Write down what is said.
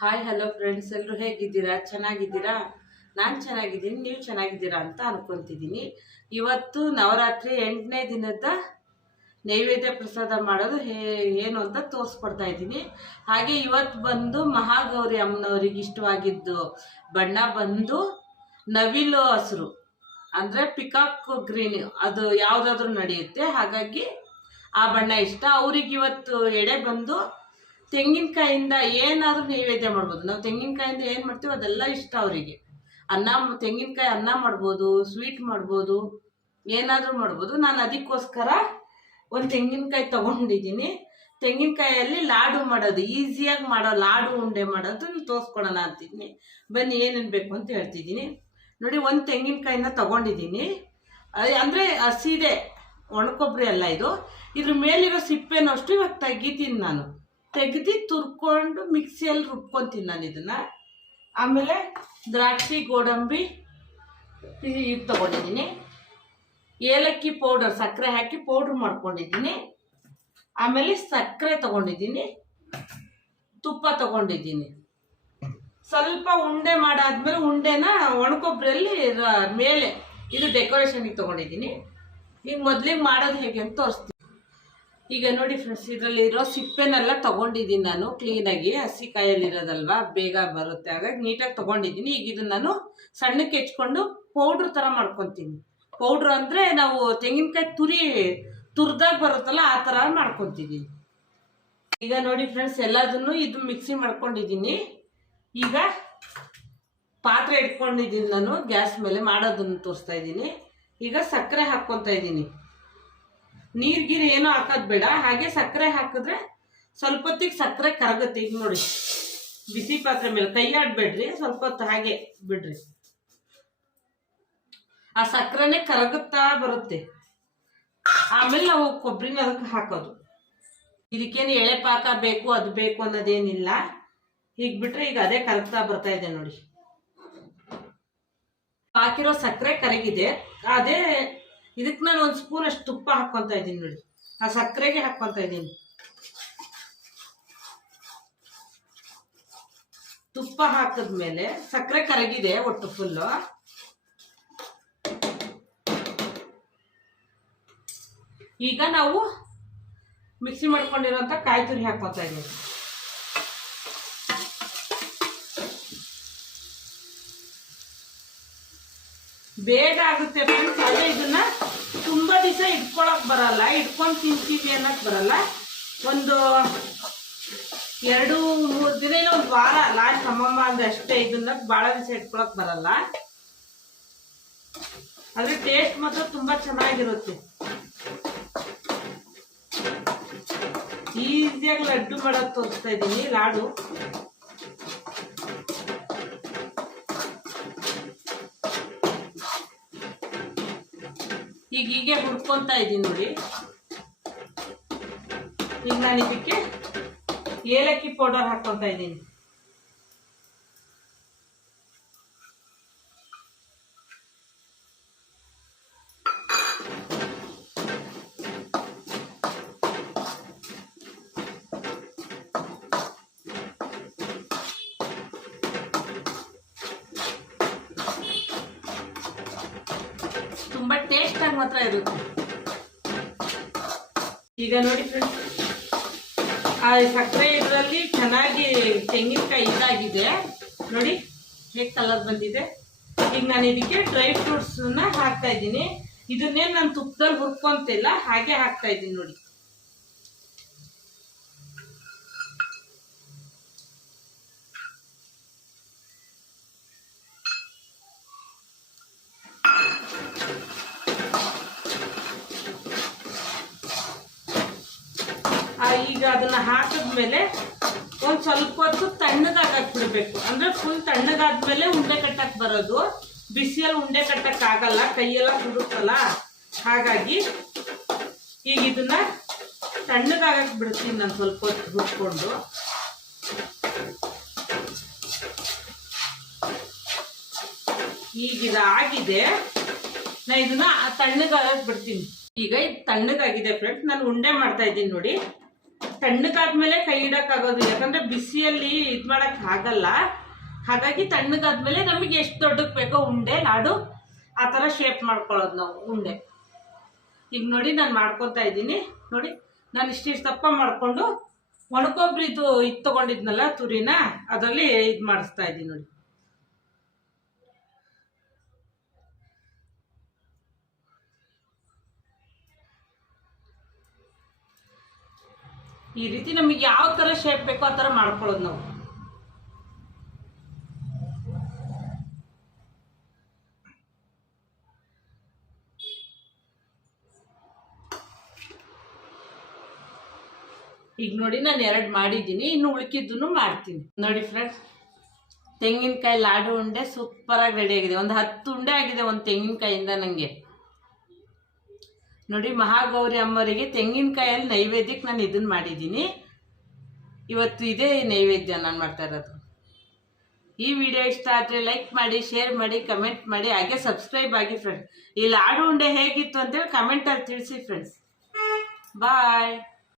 Hi hello friends ಎಲ್ಲರೂ ಹೇಗಿದ್ದೀರಾ? ಚೆನ್ನಾಗಿದ್ದೀರಾ? ನಾನು ಚೆನ್ನಾಗಿದ್ದೀನಿ. ನೀವು ಚೆನ್ನಾಗಿದ್ದೀರಾ ಅಂತ ಅನ್ಕೊತಿದ್ದೀನಿ. ಇವತ್ತು ನವರಾತ್ರಿ ಎಂಟನೇ ದಿನದ ನೈವೇದ್ಯ ಪ್ರಸಾದ ಮಾಡೋದು ಹೇ, ಏನು ಅಂತ ತೋರಿಸ್ಕೊಡ್ತಾ ಇದ್ದೀನಿ. ಹಾಗೆ ಇವತ್ತು ಬಂದು ಮಹಾಗೌರಿ ಅಮ್ಮನವ್ರಿಗೆ ಇಷ್ಟವಾಗಿದ್ದು ಬಣ್ಣ ಬಂದು ನವಿಲು ಹಸಿರು. ಅಂದರೆ ಪಿಕಾಕ್ ಗ್ರೀನ್ ಅದು ಯಾವುದಾದ್ರೂ ನಡೆಯುತ್ತೆ. ಹಾಗಾಗಿ ಆ ಬಣ್ಣ ಇಷ್ಟ. ಅವ್ರಿಗೆ ಇವತ್ತು ಎಡೆ ಬಂದು ತೆಂಗಿನಕಾಯಿಂದ ಏನಾದರೂ ನೈವೇದ್ಯ ಮಾಡ್ಬೋದು. ನಾವು ತೆಂಗಿನಕಾಯಿಂದ ಏನು ಮಾಡ್ತೀವಿ ಅದೆಲ್ಲ ಇಷ್ಟ ಅವರಿಗೆ. ಅನ್ನ ತೆಂಗಿನಕಾಯಿ ಅನ್ನ ಮಾಡ್ಬೋದು ಸ್ವೀಟ್ ಮಾಡ್ಬೋದು, ಏನಾದರೂ ಮಾಡ್ಬೋದು. ನಾನು ಅದಕ್ಕೋಸ್ಕರ ಒಂದು ತೆಂಗಿನಕಾಯಿ ತಗೊಂಡಿದ್ದೀನಿ. ತೆಂಗಿನಕಾಯಲ್ಲಿ ಲಾಡು ಮಾಡೋದು, ಈಸಿಯಾಗಿ ಮಾಡೋ ಲಾಡು ಉಂಡೆ ಮಾಡೋದು ತೋರಿಸ್ಕೊಡೋಣ ಅಂತಿದ್ದೀನಿ ಬನ್ನಿ, ಏನೇನು ಬೇಕು ಅಂತ ಹೇಳ್ತಿದ್ದೀನಿ. ನೋಡಿ, ಒಂದು ತೆಂಗಿನಕಾಯಿನ ತೊಗೊಂಡಿದ್ದೀನಿ. ಅಂದರೆ ಹಸಿದೆ ಒಣಕೊಬ್ಬರಿ ಅಲ್ಲ ಇದು. ಇದ್ರ ಮೇಲಿರೋ ಸಿಪ್ಪೆನಷ್ಟು ಇವಾಗ ತೆಗಿತೀನಿ ನಾನು. ತೆಗ್ದು ತುರ್ಕೊಂಡು ಮಿಕ್ಸಿಯಲ್ಲಿ ರುಬ್ಕೊತೀನಿ ನಾನು ಇದನ್ನು. ಆಮೇಲೆ ದ್ರಾಕ್ಷಿ, ಗೋಡಂಬಿ ಇದು ತೊಗೊಂಡಿದ್ದೀನಿ. ಏಲಕ್ಕಿ ಪೌಡರ್, ಸಕ್ಕರೆ ಹಾಕಿ ಪೌಡ್ರ್ ಮಾಡ್ಕೊಂಡಿದ್ದೀನಿ. ಆಮೇಲೆ ಸಕ್ಕರೆ ತೊಗೊಂಡಿದ್ದೀನಿ. ತುಪ್ಪ ತೊಗೊಂಡಿದ್ದೀನಿ. ಸ್ವಲ್ಪ ಉಂಡೆ ಮಾಡಾದ್ಮೇಲೆ ಉಂಡೆನ ಒಣಕೊಬ್ಬರಲ್ಲಿ ಮೇಲೆ ಇದು ಡೆಕೋರೇಷನಿಗೆ ತೊಗೊಂಡಿದ್ದೀನಿ. ಈಗ ಮೊದಲಿಗೆ ಮಾಡೋದು ಹೇಗೆ ಅಂತ ತೋರಿಸ್ತೀನಿ. ಈಗ ನೋಡಿ ಫ್ರೆಂಡ್ಸ್ ಇದರಲ್ಲಿರೋ ಸಿಪ್ಪೆನೆಲ್ಲ ತೊಗೊಂಡಿದ್ದೀನಿ ನಾನು ಕ್ಲೀನಾಗಿ ಹಸಿ ಕಾಯಲ್ಲಿರೋದಲ್ವಾ, ಬೇಗ ಬರುತ್ತೆ. ಹಾಗಾಗಿ ನೀಟಾಗಿ ತೊಗೊಂಡಿದ್ದೀನಿ. ಈಗ ಇದನ್ನು ನಾನು ಸಣ್ಣಕ್ಕೆ ಹೆಚ್ಕೊಂಡು ಪೌಡ್ರ್ ಥರ ಮಾಡ್ಕೊತೀನಿ. ಪೌಡ್ರ್ ಅಂದರೆ ನಾವು ತೆಂಗಿನಕಾಯಿ ತುರಿ ತುರ್ದಾಗ ಬರುತ್ತಲ್ಲ, ಆ ಥರ ಮಾಡ್ಕೊತಿದ್ದೀನಿ ಈಗ ನೋಡಿ ಫ್ರೆಂಡ್ಸ್ ಎಲ್ಲದನ್ನು ಇದು ಮಿಕ್ಸಿ ಮಾಡ್ಕೊಂಡಿದ್ದೀನಿ. ಈಗ ಪಾತ್ರೆ ಇಟ್ಕೊಂಡಿದ್ದೀನಿ ನಾನು, ಗ್ಯಾಸ್ ಮೇಲೆ ಮಾಡೋದನ್ನು ತೋರಿಸ್ತಾ ಇದ್ದೀನಿ. ಈಗ ಸಕ್ಕರೆ ಹಾಕ್ಕೊತಾ ಇದ್ದೀನಿ. ನೀರ್ಗೀರು ಏನು ಹಾಕೋದ್ ಬೇಡ, ಹಾಗೆ ಸಕ್ಕರೆ ಹಾಕಿದ್ರೆ ಸ್ವಲ್ಪ ಹೊತ್ತಿಗೆ ಸಕ್ಕರೆ ಕರಗುತ್ತೆ. ಈಗ ನೋಡಿ, ಬಿಸಿ ಪಾತ್ರೆ ಮೇಲೆ ಕೈ ಸ್ವಲ್ಪ ಹೊತ್ತು ಹಾಗೆ ಬಿಡ್ರಿ. ಆ ಸಕ್ಕರೆನೇ ಕರಗುತ್ತಾ ಬರುತ್ತೆ. ಆಮೇಲೆ ನಾವು ಕೊಬ್ಬರಿನ ಅದಕ್ಕೆ ಹಾಕೋದು. ಇದಕ್ಕೇನು ಎಳೆ ಪಾಕ ಬೇಕು, ಅದು ಬೇಕು ಅನ್ನೋದೇನಿಲ್ಲ. ಈಗ ಬಿಟ್ರೆ ಈಗ ಅದೇ ಕರಗ್ತಾ ಬರ್ತಾ ಇದೆ ನೋಡಿ. ಹಾಕಿರೋ ಸಕ್ಕರೆ ಕರಗಿದೆ. ಅದೇ ಇದಕ್ಕೆ ನಾನು ಒಂದು ಸ್ಪೂನ್ ಅಷ್ಟು ತುಪ್ಪ ಹಾಕ್ಕೊತ ಇದ್ದೀನಿ ನೋಡಿ. ಆ ಸಕ್ಕರೆಗೆ ಹಾಕ್ಕೊತ ಇದ್ದೀನಿ. ತುಪ್ಪ ಹಾಕಿದ್ಮೇಲೆ ಸಕ್ಕರೆ ಕರಗಿದೆ ಒಟ್ಟು ಫುಲ್ಲು ಈಗ ನಾವು ಮಿಕ್ಸಿ ಮಾಡ್ಕೊಂಡಿರೋಂಥ ಕಾಯಿ ತುರಿ ಹಾಕ್ಕೊತಾ ಇದ್ದೀನಿ. ಬೇಗ ಆಗುತ್ತೆ ಫ್ರೆಂಡ್ಸ್ ಅದೇ ಇದನ್ನ ತುಂಬ ದಿವಸ ಇಟ್ಕೊಳಕ್ ಬರಲ್ಲ. ಇಟ್ಕೊಂಡು ತಿಂತೀವಿ ಅನ್ನಕ್ ಬರಲ್ಲ. ಒಂದು ಎರಡು ಮೂರು ದಿನ ಒಂದು ವಾರ ಲಾಸ್ಟ್ ಅಮ್ಮಮ್ಮ ಅಂದ್ರೆ ಅಷ್ಟೇ, ಇದನ್ನ ಭಾಳ ದಿವಸ ಇಟ್ಕೊಳಕ್ ಬರಲ್ಲ. ಅದ್ರ ಟೇಸ್ಟ್ ಮಾತ್ರ ತುಂಬಾ ಚೆನ್ನಾಗಿರುತ್ತೆ. ಈಸಿಯಾಗಿ ಲಡ್ಡು ಮಾಡೋದು ತೋರಿಸ್ತಾ ಇದ್ದೀನಿ ಲಾಡು. ಈಗ ಹೀಗೆ ಹುಡ್ಕೊತಾ ಇದ್ದೀನಿ ನೋಡಿ. ಈಗ ನಾನು ಇದಕ್ಕೆ ಏಲಕ್ಕಿ ಪೌಡರ್ ಹಾಕ್ಕೊಂತ ಇದ್ದೀನಿ. ಟೇಸ್ಟ್ ಆಗಿ ಮಾತ್ರ ಇರುತ್ತೆ. ಈಗ ನೋಡಿ ಫ್ರೆಂಡ್ಸ್ ಆ ಸಕ್ಕರೆ ಇದರಲ್ಲಿ ಚೆನ್ನಾಗಿ ತೆಂಗಿನಕಾಯಿ ಇದಾಗಿದೆ. ನೋಡಿ, ಹೇಗೆ ಕಲರ್ ಬಂದಿದೆ. ಈಗ ನಾನು ಇದಕ್ಕೆ ಡ್ರೈ ಫ್ರೂಟ್ಸ್ನ ಹಾಕ್ತಾ ಇದ್ದೀನಿ. ಇದನ್ನೇನು ನಾನು ತುಪ್ಪದಲ್ಲಿ ಹುರ್ಕೊಂತಿಲ್ಲ, ಹಾಗೆ ಹಾಕ್ತಾ ಇದ್ದೀನಿ ನೋಡಿ ಆ, ಈಗ ಅದನ್ನ ಹಾಕಿದ್ಮೇಲೆ ಒಂದ್ ಸ್ವಲ್ಪ ಹೊತ್ತು ತಣ್ಣಗಾಗಕ್ ಬಿಡ್ಬೇಕು. ಅಂದ್ರೆ ಫುಲ್ ತಣ್ಣಗಾದ್ಮೇಲೆ ಉಂಡೆ ಕಟ್ಟಕ್ ಬರೋದು. ಬಿಸಿಯಲ್ಲಿ ಉಂಡೆ ಕಟ್ಟಕ್ ಆಗಲ್ಲ, ಕೈಯೆಲ್ಲ ಸುಡುತ್ತಲ್ಲ ಹಾಗಾಗಿ ಈಗ ಇದನ್ನ ತಣ್ಣಗಾಗಕ್ ಬಿಡ್ತೀನಿ ನಾನು ಸ್ವಲ್ಪ ಹೊತ್ತು ಹುಡ್ಕೊಂಡು ಈಗ ಇದಾಗಿದೆ. ನಾ ಇದನ್ನ ತಣ್ಣಗಾಗಕ್ ಬಿಡ್ತೀನಿ. ಈಗ ಇದು ತಣ್ಣಗಾಗಿದೆ ಫ್ರೆಂಡ್ಸ್ ನಾನು ಉಂಡೆ ಮಾಡ್ತಾ ಇದ್ದೀನಿ ನೋಡಿ. ತಣ್ಣಗಾದ್ಮೇಲೆ ಕೈ ಇಡಕ್ಕಾಗೋದು ಯಾಕಂದ್ರೆ ಬಿಸಿಯಲ್ಲಿ ಇದು ಮಾಡಕ್ ಆಗಲ್ಲ. ಹಾಗಾಗಿ ತಣ್ಣಗಾದ್ಮೇಲೆ ನಮಗೆ ಎಷ್ಟು ದೊಡ್ಡಕ್ಕೆ ಬೇಕೋ ಉಂಡೆ, ಲಾಡು, ಆ ಥರ ಶೇಪ್ ಮಾಡ್ಕೊಳ್ಳೋದು ನಾವು, ಉಂಡೆ. ಈಗ ನೋಡಿ ನಾನು ಮಾಡ್ಕೊತಾ ಇದ್ದೀನಿ. ನೋಡಿ, ನಾನು ಇಷ್ಟಿಷ್ಟು ದಪ್ಪ ಮಾಡಿಕೊಂಡು ಒಣಕೊಬ್ರಿದು ಇದು ತೊಗೊಂಡಿದ್ನಲ್ಲ ತುರಿನ, ಅದರಲ್ಲಿ ಇದು ಮಾಡಿಸ್ತಾ ಇದ್ದೀನಿ ನೋಡಿ. ಈ ರೀತಿ ನಮಗೆ ಯಾವ ಥರ ಶೇಪ್ ಬೇಕೋ ಆ ಥರ ಮಾಡ್ಕೊಳ್ಳೋದು ನಾವು. ಈಗ ನೋಡಿ ನಾನು ಎರಡು ಮಾಡಿದ್ದೀನಿ, ಇನ್ನು ಉಳ್ಕಿದ್ದು ಮಾಡ್ತೀನಿ. ನೋಡಿ ಫ್ರೆಂಡ್ಸ್ ತೆಂಗಿನಕಾಯಿ ಲಾಡು ಉಂಡೆ ಸೂಪರಾಗಿ ರೆಡಿ ಆಗಿದೆ. ಒಂದು ಹತ್ತು ಉಂಡೆ ಆಗಿದೆ ಒಂದು ತೆಂಗಿನಕಾಯಿಂದ ನನಗೆ ನೋಡಿ ಮಹಾಗೌರಿ ಅಮ್ಮರಿಗೆ ತೆಂಗಿನಕಾಯಲ್ಲಿ ನೈವೇದ್ಯಕ್ಕೆ ನಾನು ಇದನ್ನು ಮಾಡಿದ್ದೀನಿ. ಇವತ್ತು ಇದೇ ನೈವೇದ್ಯ ನಾನು ಮಾಡ್ತಾ ಇರೋದು. ಈ ವಿಡಿಯೋ ಇಷ್ಟ ಆದರೆ ಲೈಕ್ ಮಾಡಿ, ಶೇರ್ ಮಾಡಿ, ಕಮೆಂಟ್ ಮಾಡಿ, ಹಾಗೆ ಸಬ್ಸ್ಕ್ರೈಬ್ ಆಗಿ ಫ್ರೆಂಡ್ಸ್ ಈ ಲಾಡು ಉಂಡೆ ಹೇಗಿತ್ತು ಅಂತೇಳಿ ಕಮೆಂಟಲ್ಲಿ ತಿಳಿಸಿ ಫ್ರೆಂಡ್ಸ್ ಬಾಯ್